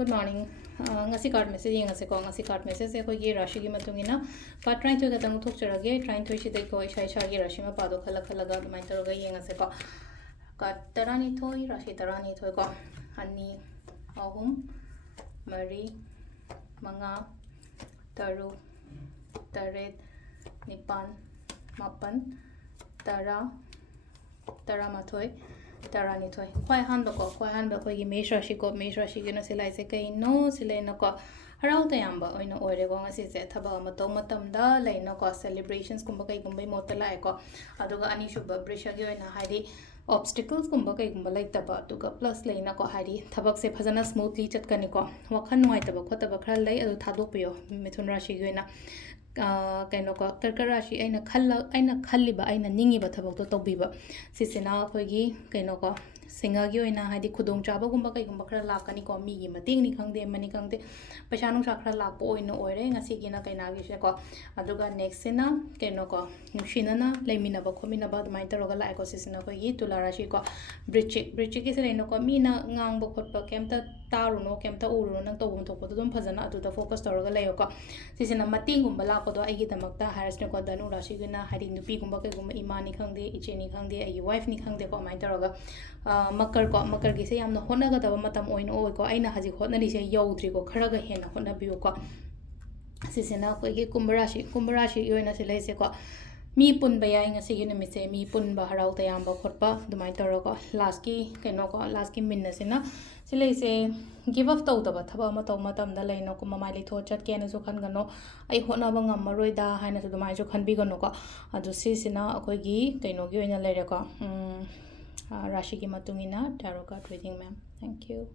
Good morning. Ngasi card message ngasi ko ngasi card message se ko gi rashi gi matungina card trying to gatang thok charage trying to shi dei ko shai sha gi rashi ma pado khala khala ga mai tar ga ngasi ko card tarani thoi rashi tarani thoi ko ani ahum mari manga taru taret nipan mapan tara taramathoi tarani thoi khwai han ba ko gi mesh rashi gi na silai se kai no silai na ko harau ta yamba oina oire go ngasi se thaba ma to matam da leina ko celebrations kumba kai kumbai motala ko aduga ani shubha brisha gi oina hari obstacles kumba kai kumba like taba aduga plus leina ko hari thabak se phajana smoothly chatkani ko wakhan noi taba khotaba khara lei adu thadok piyo mithun rashi gi oina kaino ko karkar rashi aina khalliba aina ningiba thabak to tobiba sisina khoigi kaino ko singa gi oina hadi khudong chaba gumba kai gumba khara lakani ko mi gi mating ni khangde mani khangde paisa nung sa khara lakpo oina oire ngasi gi na kaina gi se ko aduga next sina kaino ko nushina na leimina ba khomina ba mai taroga la ko sisina khoigi tula rashi ko brichik gi se leino ko mi na ngang ba khotpa kemta taruno kemta uruno nang tobum thokpo dum phajana adu da focus taroga layo ko sisina mating gumba la ko do ai gi damakta harsna ko danu rashi gi na hari nupi gumba kai gumba imani khangde icheni khangde ai wife ni khangde ko mai taroga makar gi se yamna hona ga daba matam oin oi ko aina haji hotna ri se yaudri ko khara ga hena hona biu ko sisina ko gi kumbarashi yoina se lei se ko mi pun ba yai ngasi gi nami se mi pun ba harau ta yamba khotpa dumai taro ko last ki keno ko last ki minna sina silei se give up tau daba thaba ma tau matam da leino ko mamai li tho chat ke na so khan gano ai hona ba ngam maroi da haina so dumai so khan bi gano ko adu sisina akoi gi keno gi oina lere ko Rashi ki matungina tarot card reading ma'am. Thank you.